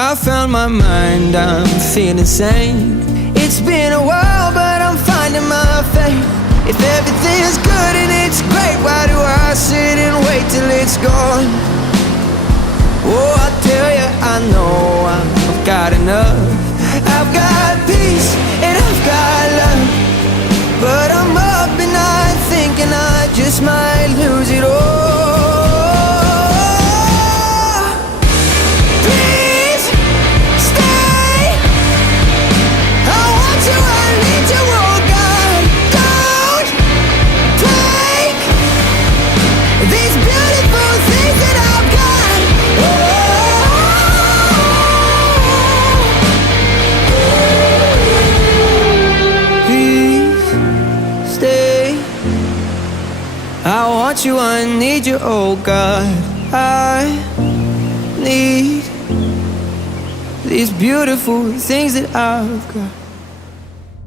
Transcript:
I found my mind, I'm feeling sane. It's been a while, but I'm finding my faith. If everything's good and it's great, why do I sit and wait till it's gone? Oh, I tell you, I know I've got enough. I've got peace and I've got love, but I'm up at night thinking I just might lose it all. Please stay. I want you, I need you, oh God. Don't take these beautiful things that I've got. Please stay. I want you, I need you, oh God. I need these beautiful things that I've got.